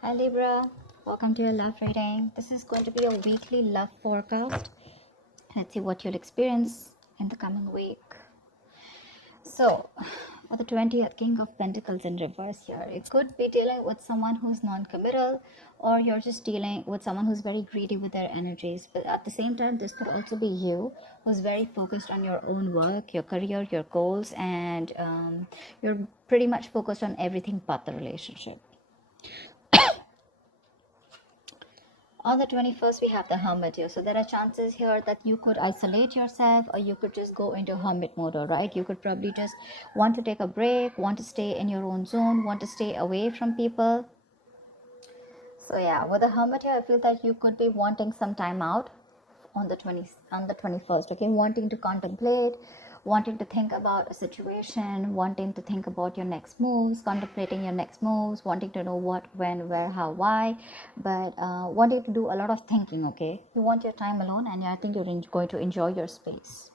Hi Libra, welcome to your love reading. This is going to be a weekly love forecast. Let's see what you'll experience in the coming week. So, for the 20th King of Pentacles in reverse here, it could be dealing with someone who's non-committal, or you're just dealing with someone who's very greedy with their energies. But at the same time, this could also be you who's very focused on your own work, your career, your goals, and you're pretty much focused on everything but the relationship. On the 21st, we have the hermit here. So there are chances here that you could isolate yourself, or you could just go into hermit mode, all right? You could probably just want to take a break, want to stay in your own zone, want to stay away from people. So yeah, with the hermit here, I feel that you could be wanting some time out on the 21st, okay? Wanting to contemplate, wanting to think about a situation, wanting to think about your next moves, contemplating your next moves, wanting to know what, when, where, how, why, but wanting to do a lot of thinking, okay? You want your time alone, and I think you're going to enjoy your space.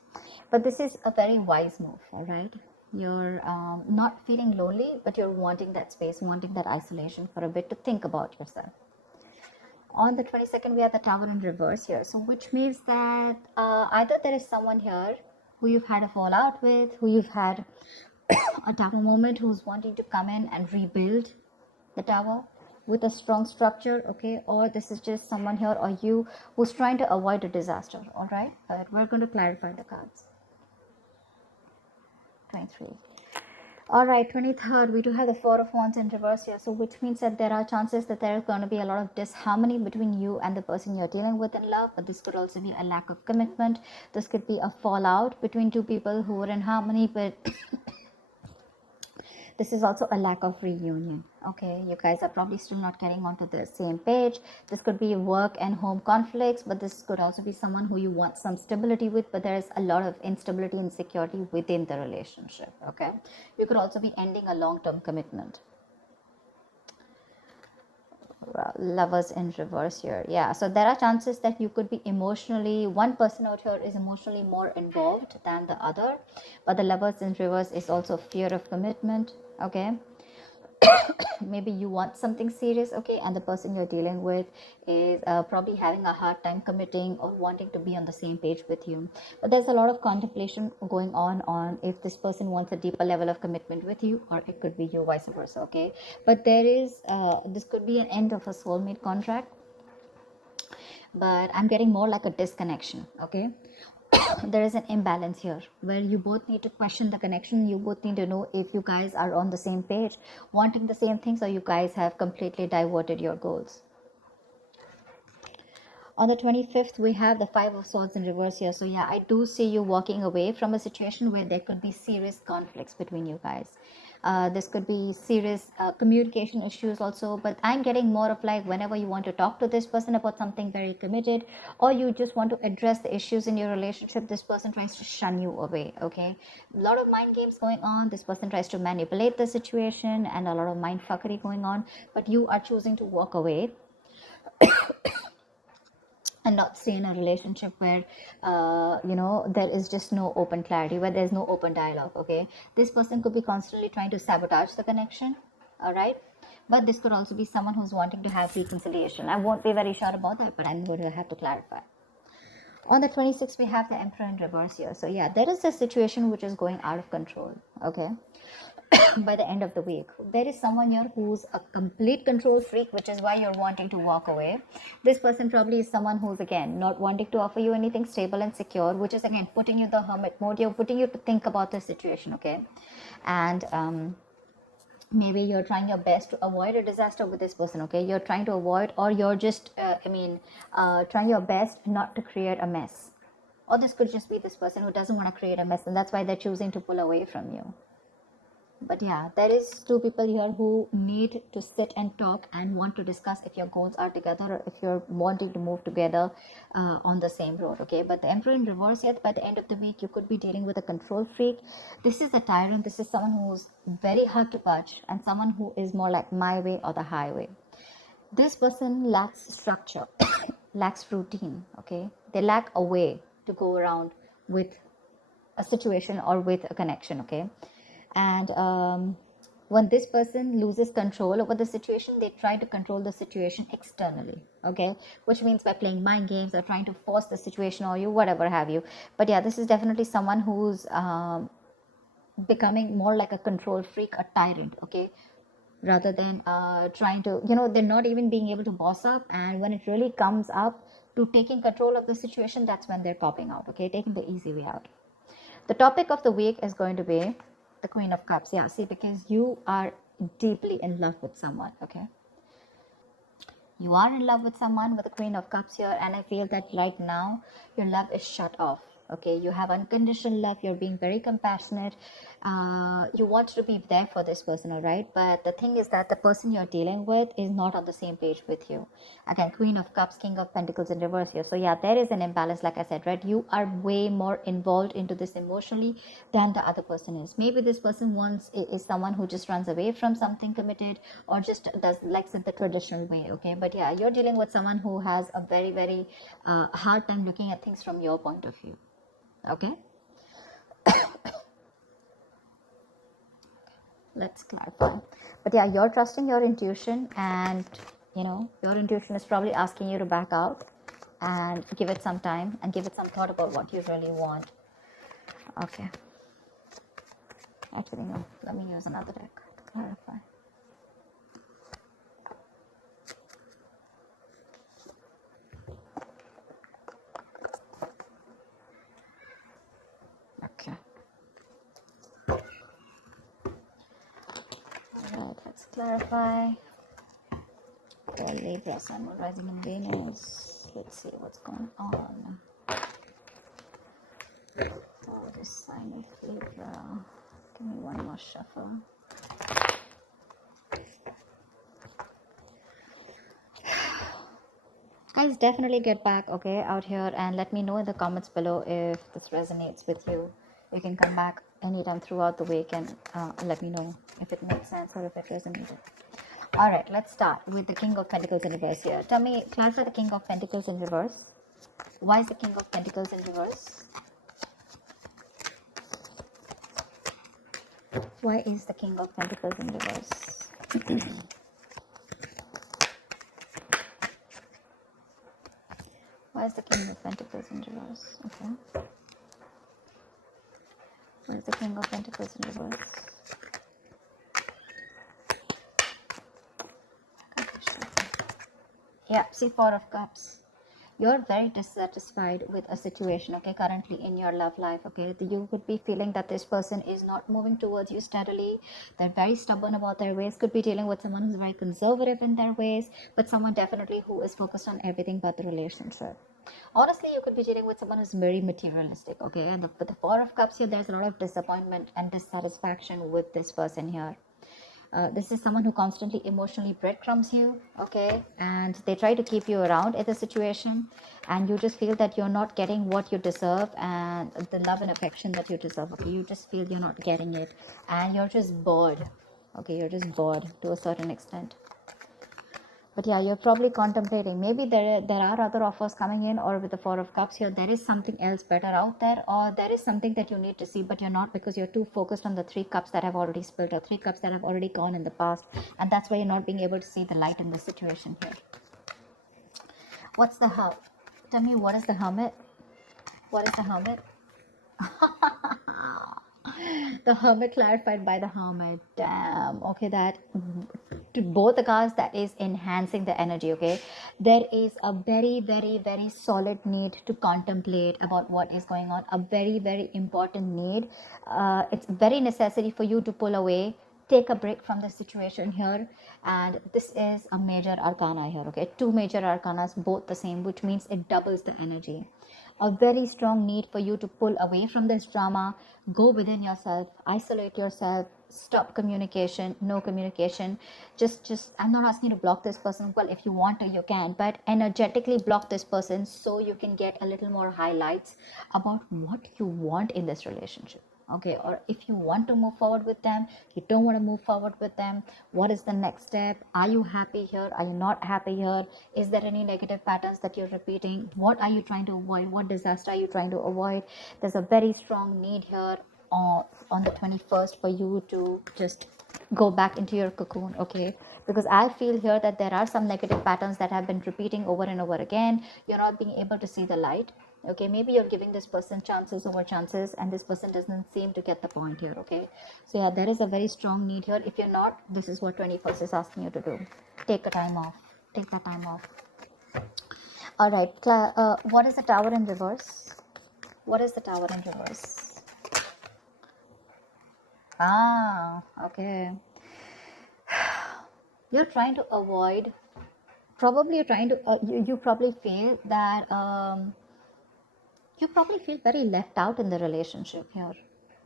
But this is a very wise move, all right? You're not feeling lonely, but you're wanting that space, wanting that isolation for a bit to think about yourself. On the 22nd, we have the Tower in reverse here, so which means that either there is someone here who you've had a fallout with, who you've had a tower moment, who's wanting to come in and rebuild the tower with a strong structure, okay? Or this is just someone here or you who's trying to avoid a disaster. All right, but we're going to clarify the cards. 23. All right, 23rd, we do have the Four of Wands in reverse here. So which means that there are chances that there is going to be a lot of disharmony between you and the person you're dealing with in love. But this could also be a lack of commitment. This could be a fallout between two people who are in harmony, but this is also a lack of reunion. Okay, you guys are probably still not getting onto the same page. This could be work and home conflicts, but this could also be someone who you want some stability with, but there is a lot of instability and insecurity within the relationship. Okay, you could also be ending a long-term commitment. Lovers in reverse here, yeah, so there are chances that you could be emotionally, one person out here is emotionally more involved than the other, but the lovers in reverse is also fear of commitment. Okay, maybe you want something serious, okay, and the person you're dealing with is probably having a hard time committing or wanting to be on the same page with you. But there's a lot of contemplation going on if this person wants a deeper level of commitment with you, or it could be you vice versa, okay? But there is this could be an end of a soulmate contract, but I'm getting more like a disconnection, okay? There is an imbalance here where you both need to question the connection. You both need to know if you guys are on the same page, wanting the same things, or you guys have completely diverted your goals. On the 25th, we have the Five of Swords in reverse here. So yeah, I do see you walking away from a situation where there could be serious conflicts between you guys. This could be serious communication issues also, but I'm getting more of like whenever you want to talk to this person about something very committed, or you just want to address the issues in your relationship, this person tries to shun you away. Okay, a lot of mind games going on. This person tries to manipulate the situation, and a lot of mind fuckery going on, but you are choosing to walk away and not stay in a relationship where there is just no open clarity, where there's no open dialogue. Okay, this person could be constantly trying to sabotage the connection. All right, but this could also be someone who's wanting to have reconciliation. I won't be very sure about that, but I'm going to have to clarify. On the 26th, we have the Emperor in reverse here. So yeah, there is a situation which is going out of control. Okay, by the end of the week, there is someone here who's a complete control freak, which is why you're wanting to walk away. This person probably is someone who's again not wanting to offer you anything stable and secure, which is again putting you in the hermit mode. You're putting you to think about the situation. Okay, and maybe you're trying your best to avoid a disaster with this person. Okay, you're trying to avoid, or you're just trying your best not to create a mess. Or this could just be this person who doesn't want to create a mess, and that's why they're choosing to pull away from you. But yeah, there is two people here who need to sit and talk and want to discuss if your goals are together, or if you're wanting to move together on the same road. Okay, but the Emperor in reverse, yet by the end of the week you could be dealing with a control freak. This is a tyrant. This is someone who's very hard to touch, and someone who is more like my way or the highway. This person lacks structure, lacks routine. Okay, they lack a way to go around with a situation or with a connection. Okay, and When this person loses control over the situation, they try to control the situation externally, okay, which means by playing mind games or trying to force the situation or you whatever have you. But yeah, this is definitely someone who's becoming more like a control freak, a tyrant, okay, rather than trying to, they're not even being able to boss up, and when it really comes up to taking control of the situation, that's when they're popping out, okay, taking the easy way out. The topic of the week is going to be the Queen of Cups. Yeah, see, because you are deeply in love with someone, okay? You are in love with someone with the Queen of Cups here, and I feel that right now your love is shut off. Okay, you have unconditional love, you're being very compassionate, you want to be there for this person, all right? But the thing is that the person you're dealing with is not on the same page with you. Again, Queen of Cups, King of Pentacles in reverse here. So yeah, there is an imbalance, like I said, right? You are way more involved into this emotionally than the other person is. Maybe this person wants is someone who just runs away from something committed, or just does likes it the traditional way, okay? But yeah, you're dealing with someone who has a very, very hard time looking at things from your point of view, okay? Let's clarify. But yeah, you're trusting your intuition, and your intuition is probably asking you to back out and give it some time and give it some thought about what you really want. Okay, actually no, let me use another deck to clarify. Okay, all right, let's clarify for Libra, Sun, Moon, Rising, and Venus. Let's see what's going on. Oh, this sign of Libra. Give me one more shuffle. Guys, definitely get back, okay, out here, and let me know in the comments below if this resonates with you. You can come back anytime throughout the week and let me know if it makes sense or if it resonated. All right, let's start with the King of Pentacles in reverse here. Tell me, clarify the King of Pentacles in reverse. Why is the King of Pentacles in reverse? Why is the King of Pentacles in reverse? Why is the King of Pentacles in reverse? Okay. Why is the King of Pentacles in reverse? Yeah, see, Four of Cups. You're very dissatisfied with a situation, okay, currently in your love life, okay? You could be feeling that this person is not moving towards you steadily. They're very stubborn about their ways. Could be dealing with someone who's very conservative in their ways, but someone definitely who is focused on everything but the relationship. Honestly, you could be dealing with someone who's very materialistic, okay? And with the Four of Cups here, there's a lot of disappointment and dissatisfaction with this person here. This is someone who constantly emotionally breadcrumbs you, okay, and they try to keep you around in the situation, and you just feel that you're not getting what you deserve and the love and affection that you deserve, okay? You just feel you're not getting it, and you're just bored, okay? You're just bored to a certain extent. But yeah, you're probably contemplating, maybe there are other offers coming in, or with the Four of Cups here, there is something else better out there, or there is something that you need to see, but you're not, because you're too focused on the Three Cups that have already spilled, or Three Cups that have already gone in the past, and that's why you're not being able to see the light in the situation here. What's the Hermit? Tell me, what is the Hermit? What is the Hermit? The Hermit clarified by the Hermit. Damn. Okay, that to both the cards, that is enhancing the energy, okay? There is a very, very, very solid need to contemplate about what is going on, a very, very important need. It's very necessary for you to pull away, take a break from the situation here, and this is a major arcana here, okay? Two major arcanas, both the same, which means it doubles the energy. A very strong need for you to pull away from this drama, go within yourself, isolate yourself, stop communication, no communication. Just I'm not asking you to block this person. Well, if you want to, you can, but energetically block this person so you can get a little more highlights about what you want in this relationship, okay? Or if you want to move forward with them, you don't want to move forward with them, what is the next step? Are you happy here? Are you not happy here? Is there any negative patterns that you're repeating? What are you trying to avoid? What disaster are you trying to avoid? There's a very strong need here on the 21st for you to just go back into your cocoon, okay? Because I feel here that there are some negative patterns that have been repeating over and over again. You're not being able to see the light, okay? Maybe you're giving this person chances over chances, and this person doesn't seem to get the point here, okay? So yeah, there is a very strong need here. If you're not, this is what 21st is asking you to do. Take a time off. Take that time off. All right, what is the Tower in reverse? What is the Tower in reverse? Okay. You're trying to avoid, probably you're trying to, you probably feel that, you probably feel very left out in the relationship here,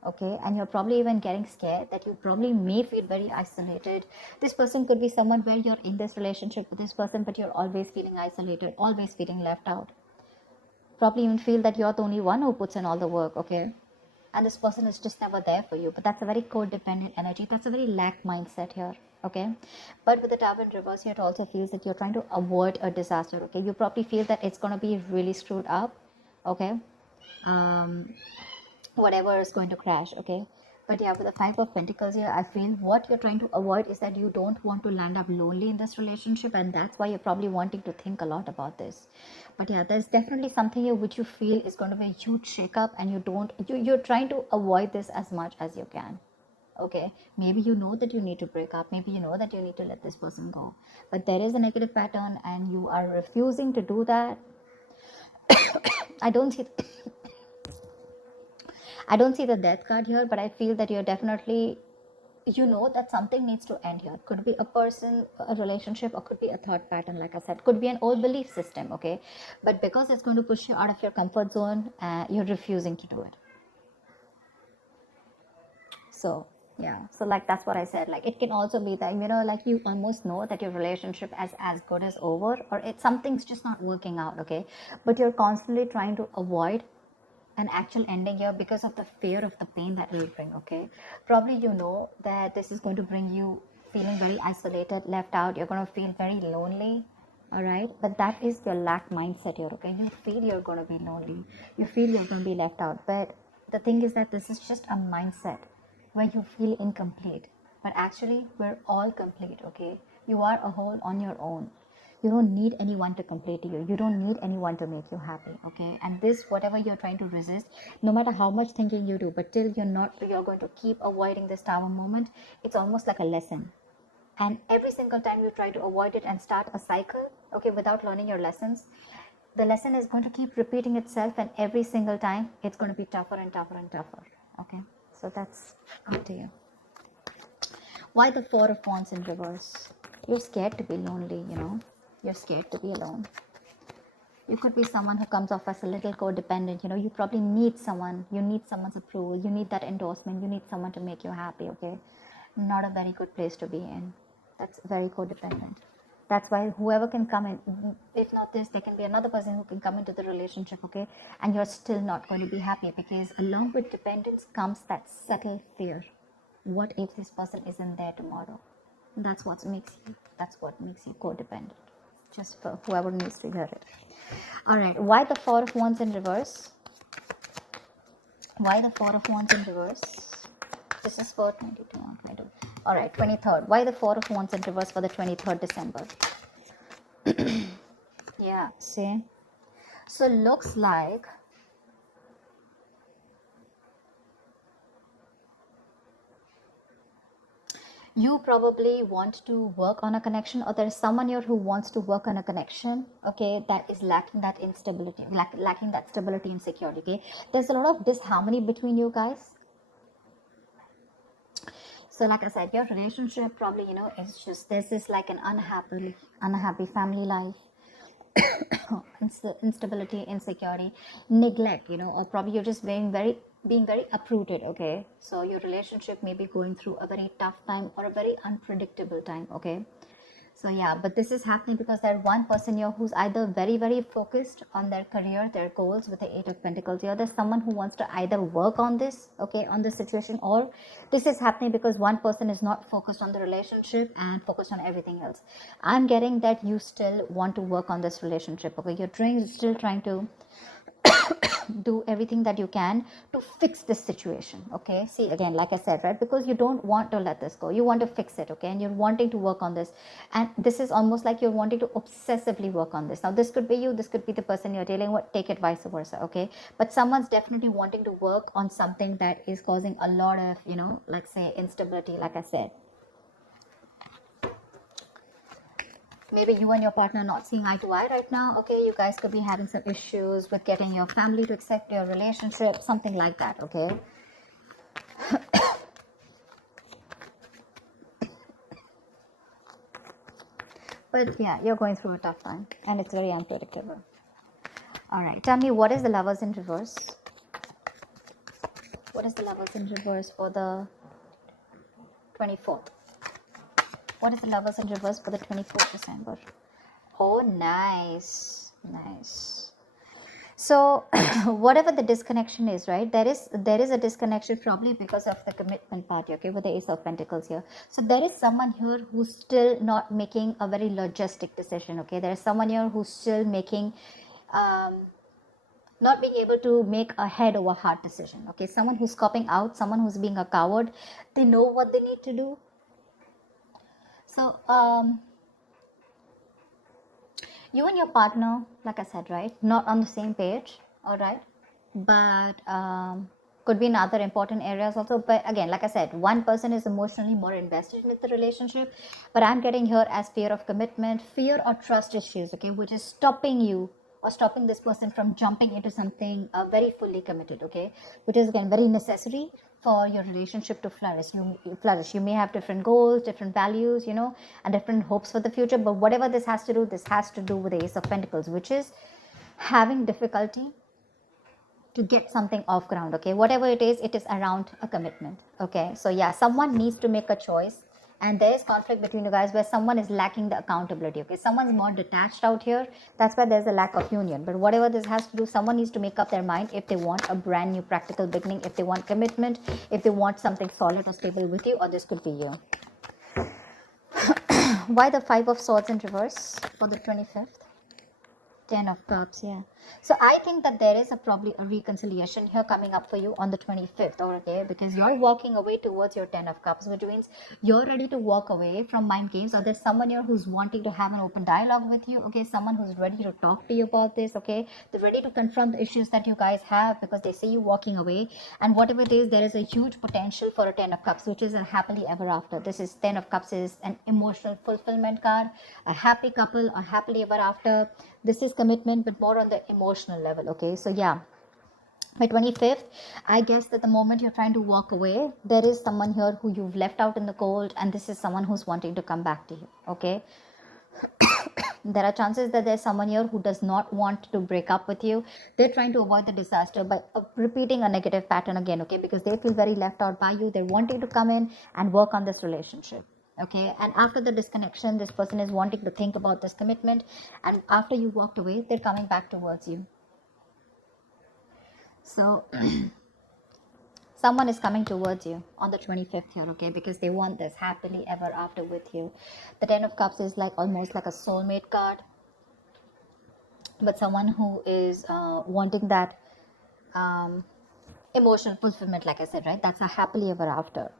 okay? And you're probably even getting scared that you probably may feel very isolated. This person could be someone where you're in this relationship with this person, but you're always feeling isolated, always feeling left out. Probably even feel that you're the only one who puts in all the work, okay? And this person is just never there for you. But that's a very codependent energy. That's a very lack mindset here, okay? But with the Tower in reverse here, it also feels that you're trying to avoid a disaster, okay? You probably feel that it's going to be really screwed up, okay? Whatever is going to crash, okay? But yeah, with the Five of Pentacles here, I feel what you're trying to avoid is that you don't want to land up lonely in this relationship, and that's why you're probably wanting to think a lot about this. But yeah, there's definitely something here which you feel is going to be a huge shakeup, and you're trying to avoid this as much as you can. Okay, maybe you know that you need to break up, maybe you know that you need to let this person go, but there is a negative pattern and you are refusing to do that. I don't see I don't see the Death card here, but I feel that you're definitely, you know that something needs to end here. Could be a person, a relationship, or could be a thought pattern, like I said. Could be an old belief system, okay? But because it's going to push you out of your comfort zone, you're refusing to do it. So, yeah. So, like, that's what I said. Like, it can also be that, you know, like you almost know that your relationship is as good as over, or something's just not working out, okay? But you're constantly trying to avoid an actual ending here because of the fear of the pain that will bring, okay? Probably you know that this is going to bring you feeling very isolated, left out. You're going to feel very lonely, all right? But that is your lack mindset here, okay? You feel you're going to be lonely. You feel you're going to be left out. But the thing is that this is just a mindset where you feel incomplete. But actually, we're all complete, okay? You are a whole on your own. You don't need anyone to complete you. You don't need anyone to make you happy, okay? And this, whatever you're trying to resist, no matter how much thinking you do, but till you're going to keep avoiding this Tower moment. It's almost like a lesson. And every single time you try to avoid it and start a cycle, okay, without learning your lessons, the lesson is going to keep repeating itself, and every single time it's going to be tougher and tougher and tougher, okay? So that's up to you. Why the Four of Wands in reverse? You're scared to be lonely, you know? You're scared to be alone. You could be someone who comes off as a little codependent, you know? You probably need someone. You need someone's approval. You need that endorsement. You need someone to make you happy, okay? Not a very good place to be in. That's very codependent. That's why whoever can come in, if not this, there can be another person who can come into the relationship, okay? And you're still not going to be happy, because along with dependence comes that subtle fear. What if this person isn't there tomorrow? That's what makes you codependent. Just for whoever needs to hear it. All right. Why the Four of Wands in reverse? Why the Four of Wands in reverse? This is for 22. All right, 23rd. Why the Four of Wands in reverse for the 23rd December? Yeah, see? So looks like you probably want to work on a connection, or there's someone here who wants to work on a connection, okay, that is lacking that instability, lacking that stability and security, okay? There's a lot of disharmony between you guys. So like I said, your relationship probably, you know, it's just, there's this like an unhappy family life, instability, insecurity, neglect, you know, or probably you're just being very uprooted, okay? So your relationship may be going through a very tough time or a very unpredictable time, okay? So yeah, but this is happening because there's one person here who's either very focused on their career, their goals with the Eight of Pentacles here. There's someone who wants to either work on this, okay, on this situation, or this is happening because one person is not focused on the relationship and focused on everything else. I'm getting that you still want to work on this relationship, okay? You're still trying to do everything that you can to fix this situation. Okay, see, again, like I said, right, because you don't want to let this go, you want to fix it. Okay, and you're wanting to work on this, and this is almost like you're wanting to obsessively work on this. Now this could be you, this could be the person you're dealing with, take it vice versa. Okay, but someone's definitely wanting to work on something that is causing a lot of, like say, instability, like I said. Maybe you and your partner are not seeing eye to eye right now. Okay, you guys could be having some issues with getting your family to accept your relationship, something like that. Okay, but yeah, you're going through a tough time and it's very unpredictable. All right, tell me, what is the Lovers in reverse? What is the Lovers in reverse for the 24th? What is the Lovers in reverse for the 24th December? Oh, nice, nice. So whatever the disconnection is, right, there is a disconnection probably because of the commitment part, okay, with the Ace of Pentacles here. So there is someone here who's still not making a very logistic decision. Okay, there is someone here who's still making not being able to make a head over heart decision. Okay, someone who's copping out, someone who's being a coward. They know what they need to do. So you and your partner, like I said, right, not on the same page. All right, but could be in other important areas also. But again, like I said, one person is emotionally more invested with the relationship, but I'm getting here as fear of commitment, fear or trust issues, okay, which is stopping you or stopping this person from jumping into something very fully committed. Okay, which is again very necessary for your relationship to flourish. You may have different goals, different values, and different hopes for the future, but whatever this has to do with the Ace of Pentacles, which is having difficulty to get something off ground. Okay, whatever it is around a commitment. Okay, so yeah, someone needs to make a choice, and there is conflict between you guys where someone is lacking the accountability. Okay, someone's more detached out here. That's why there's a lack of union. But whatever this has to do, someone needs to make up their mind if they want a brand new practical beginning, if they want commitment, if they want something solid or stable with you, or this could be you. Why the Five of Swords in reverse for the 25th? 10 of Cups, yeah. So I think that there is probably a reconciliation here coming up for you on the 25th, okay? Because you're walking away towards your 10 of Cups, which means you're ready to walk away from mind games, or there's someone here who's wanting to have an open dialogue with you, okay? Someone who's ready to talk to you about this, okay? They're ready to confront the issues that you guys have because they see you walking away. And whatever it is, there is a huge potential for a 10 of Cups, which is a happily ever after. This is 10 of Cups is an emotional fulfillment card, a happy couple, a happily ever after. This is commitment, but more on the emotional level. Okay, so yeah, by 25th, I guess that the moment you're trying to walk away, there is someone here who you've left out in the cold, and this is someone who's wanting to come back to you. Okay, there are chances that there's someone here who does not want to break up with you. They're trying to avoid the disaster by repeating a negative pattern again. Okay, because they feel very left out by you. They're wanting to come in and work on this relationship. Okay, and after the disconnection, this person is wanting to think about this commitment, and after you walked away, they're coming back towards you. So someone is coming towards you on the 25th here, okay, because they want this happily ever after with you. The 10 of Cups is like almost like a soulmate card, but someone who is wanting that emotional fulfillment, like I said, right? That's a happily ever after.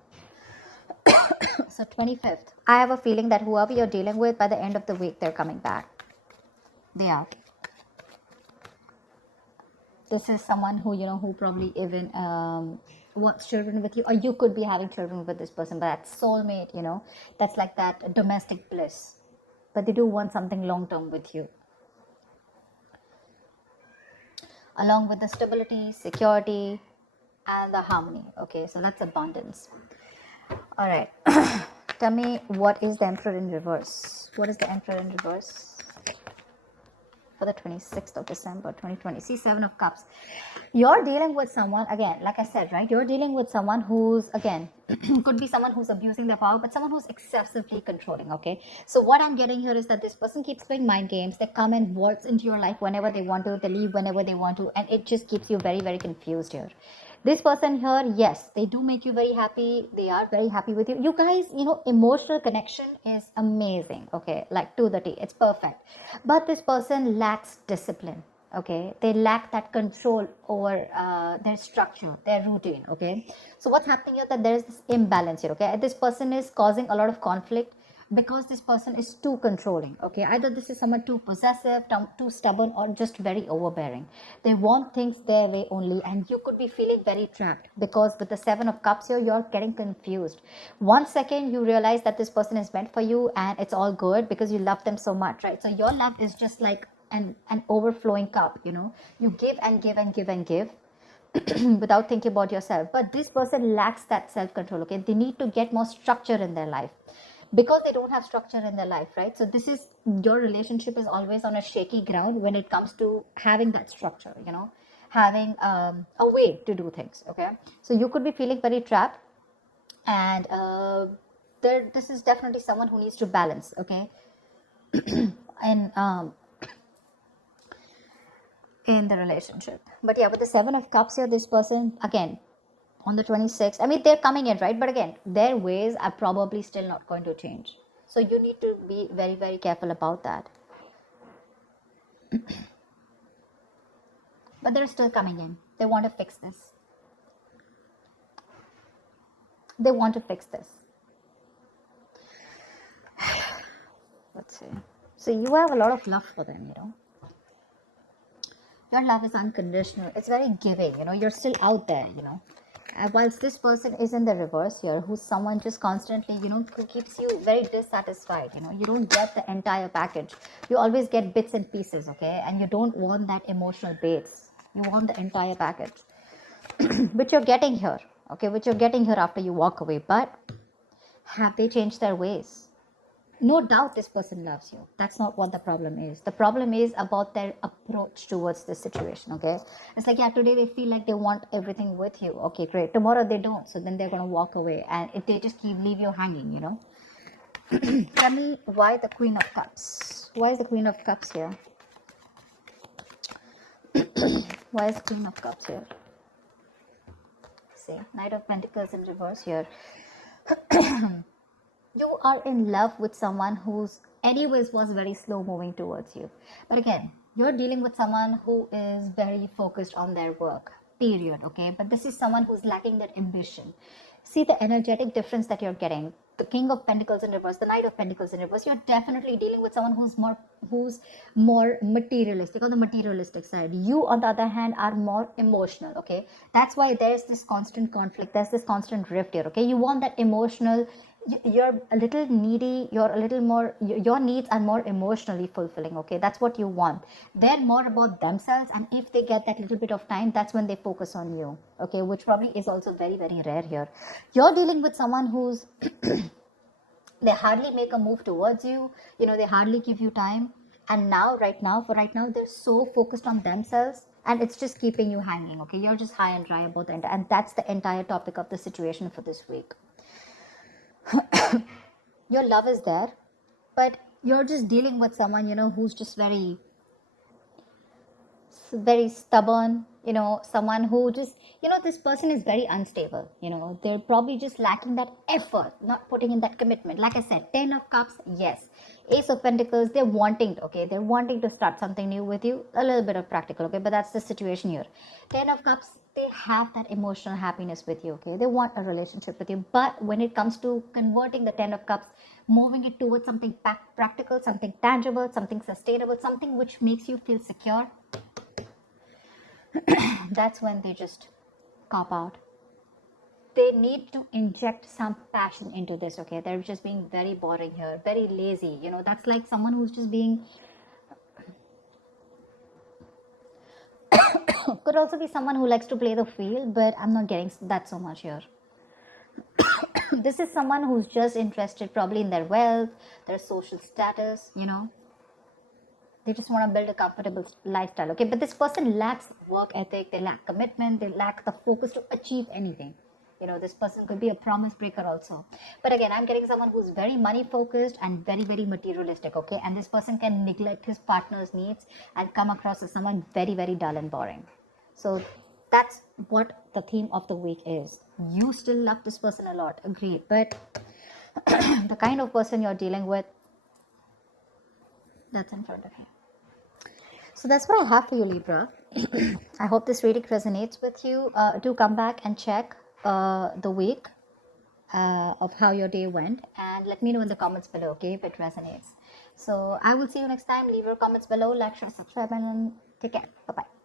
So 25th, I have a feeling that whoever you're dealing with, by the end of the week, they're coming back. They are. This is someone who, who probably even wants children with you, or you could be having children with this person, but that's soulmate, that's like that domestic bliss. But they do want something long term with you, along with the stability, security, and the harmony. Okay, so that's abundance. All right. Tell me, what is the Emperor in reverse? What is the Emperor in reverse for the 26th of December 2020? See, 7 of Cups. You're dealing with someone, again, like I said, right? You're dealing with someone who's, again, could be someone who's abusing their power, but someone who's excessively controlling, okay? So what I'm getting here is that this person keeps playing mind games. They come and waltz into your life whenever they want to. They leave whenever they want to. And it just keeps you very, very confused here. This person here, yes, they do make you very happy. They are very happy with you. You guys, emotional connection is amazing, okay? Like to the T. It's perfect. But this person lacks discipline. Okay, they lack that control over their structure, their routine. Okay, so what's happening here, that there is this imbalance here. Okay, this person is causing a lot of conflict because this person is too controlling. Okay, either this is someone too possessive, too stubborn, or just very overbearing. They want things their way only, and you could be feeling very trapped because with the Seven of Cups here, you're getting confused. One second you realize that this person is meant for you and it's all good because you love them so much, right? So your love is just like an overflowing cup. You give and give and give and give without thinking about yourself. But this person lacks that self control. Okay, they need to get more structure in their life because they don't have structure in their life, right? So this is, your relationship is always on a shaky ground when it comes to having that structure, having a way to do things. Okay, so you could be feeling very trapped, and this is definitely someone who needs to balance. Okay, and in the relationship. But yeah, with the Seven of Cups here, this person, again, on the 26th, I mean, they're coming in, right? But again, their ways are probably still not going to change. So you need to be very, very careful about that. But they're still coming in. They want to fix this. They want to fix this. Let's see. So you have a lot of love for them. Your love is unconditional. It's very giving. You're still out there. Whilst this person is in the reverse here, who's someone just constantly, who keeps you very dissatisfied. You don't get the entire package. You always get bits and pieces, okay? And you don't want that emotional base. You want the entire package, which you're getting here, okay? Which you're getting here after you walk away. But have they changed their ways? No doubt this person loves you. That's not what the problem is. The problem is about their approach towards this situation. Okay, it's like, yeah, today they feel like they want everything with you. Okay, great. Tomorrow they don't, so then they're gonna walk away, and if they just leave you hanging. Tell me why the Queen of Cups. Why is the Queen of Cups here? Why is the Queen of Cups here? See, Knight of Pentacles in reverse here. You are in love with someone who's anyways was very slow moving towards you. But again, you're dealing with someone who is very focused on their work, period. Okay, but this is someone who's lacking that ambition. See the energetic difference that you're getting. The King of Pentacles in reverse, the Knight of Pentacles in reverse. You're definitely dealing with someone who's more materialistic, on the materialistic side. You, on the other hand, are more emotional. Okay, that's why there's this constant conflict. There's this constant rift here. Okay, you want that emotional. You're a little needy. You're a little more. Your needs are more emotionally fulfilling. Okay, that's what you want. They're more about themselves, and if they get that little bit of time, that's when they focus on you. Okay, which probably is also very, very rare here. You're dealing with someone who's they hardly make a move towards you. They hardly give you time, and now, right now, they're so focused on themselves, and it's just keeping you hanging. Okay, you're just high and dry about it, and that's the entire topic of the situation for this week. Your love is there, but you're just dealing with someone who's just very, very stubborn. Someone who just, this person is very unstable. They're probably just lacking that effort, not putting in that commitment. Like I said, 10 of Cups, yes. Ace of Pentacles, they're wanting to start something new with you. A little bit of practical, okay, but that's the situation here. 10 of Cups, they have that emotional happiness with you. Okay, they want a relationship with you, but when it comes to converting the 10 of Cups, moving it towards something practical, something tangible, something sustainable, something which makes you feel secure, that's when they just cop out. They need to inject some passion into this. Okay, they're just being very boring here, very lazy. That's like someone who's just being could also be someone who likes to play the field, but I'm not getting that so much here. This is someone who's just interested probably in their wealth, their social status. They just want to build a comfortable lifestyle. Okay, but this person lacks work ethic, they lack commitment, they lack the focus to achieve anything. This person could be a promise breaker also. But again, I'm getting someone who's very money focused and very, very materialistic. Okay, and this person can neglect his partner's needs and come across as someone very, very dull and boring. So that's what the theme of the week is. You still love this person a lot, agreed, but the kind of person you're dealing with, that's in front of you. So that's what I have for you, Libra. I hope this reading resonates with you. Do come back and check the week of how your day went, and let me know in the comments below, okay, if it resonates. So I will see you next time. Leave your comments below, like, share, subscribe, and take care. Bye bye.